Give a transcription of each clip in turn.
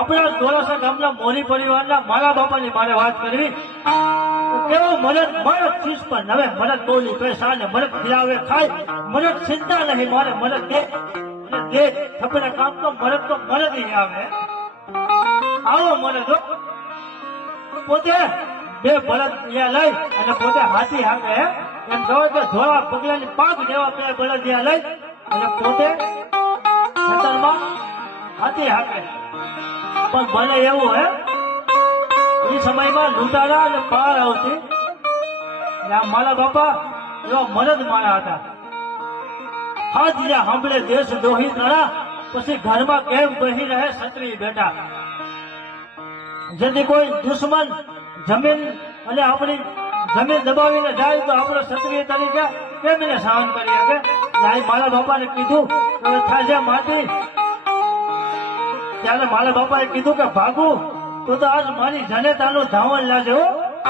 આપણા ધોળાસા ગામના મોરી પરિવારના મારા બાપાની મારે વાત કરવી. કેવો મરદ શીશ પર નવે મરદ બોલી પૈસા ને મરદ ખિલાવે ખાય મરદ ચિંતા નહીં મારે મરદ દે થપડા કામ તો મરદ ઈ આવે. આવો મરદ પોતે બે બળદ લઈ અને પોતે હાથી હાકે એમ કહો કે ધોળા પગલાની પાક જેવા બે બળદ લઈ અને પોતે ખેતરમાં હાથી હાકે. પણ ભલે એવું હે એ સમયમાં લૂંટારા અને પાર આવતી. મારા બાપા એવા મરદ મારા હતા. હાથ જ્યાં સાંભળે દેશ દોહી તળા પછી ઘરમાં કેમ બહી રહે ક્ષત્રિય બેટા. જેથી કોઈ દુશ્મન જમીન અને આપણી જમીન દબાવીને જાય તો આપણો ક્ષત્રિય તરીકે કેમ એને સહન કરી શકે. મારા બાપાને કીધું કે થાજે માટી. ત્યારે મારા બાપાએ કીધું કે ભાગું તો આજ મારી જનેતાનું ધાવણ લાગે હો.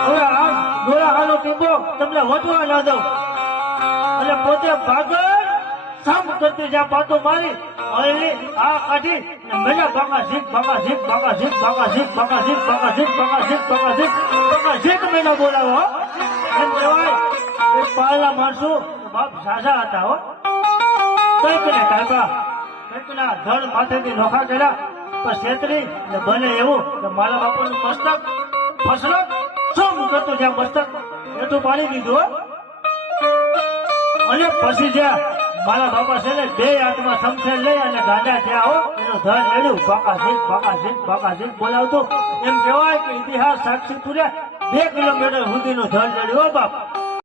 હવે આ ગોળાહાનો ટીપો તમને વટવા ના દઉં. અને પોતે ભાગર સામ કરતી જ્યાં પાટો મારી હવે આ કાઢી મેળા ભાગા ઝીક ભાગા ઝીક ભાગા ઝીક ભાગા ઝીક ભાગા ઝીક ભાગા ઝીક ભાગા ઝીક ભાગા ઝીક ભાગા ઝીક મેળા બોલાવો. એમ કહેવાય કે પાળના માણસો બાપ ઝાઝા હતા હો. કંઈક ને કાકા કંઈક ના ધડ માથેથી નોખા કર્યા પણ છેતરી ને બને એવું કે મારા બાપાનું મસ્તક ફસલક શું કરતું જ્યાં મસ્તક એટલું પાડી દીધું. અને પછી જ્યાં મારા બાપા છે ને બે હાથમાં સમસેર લઈ અને ગાંડા થયા હો એનું ધન એડ્યું બાકા ઝીક બોલાવતું. એમ કહેવાય કે ઇતિહાસ સાક્ષી પૂરે 2 કિલોમીટર સુધીનું ધન એડ્યું હો બાપ.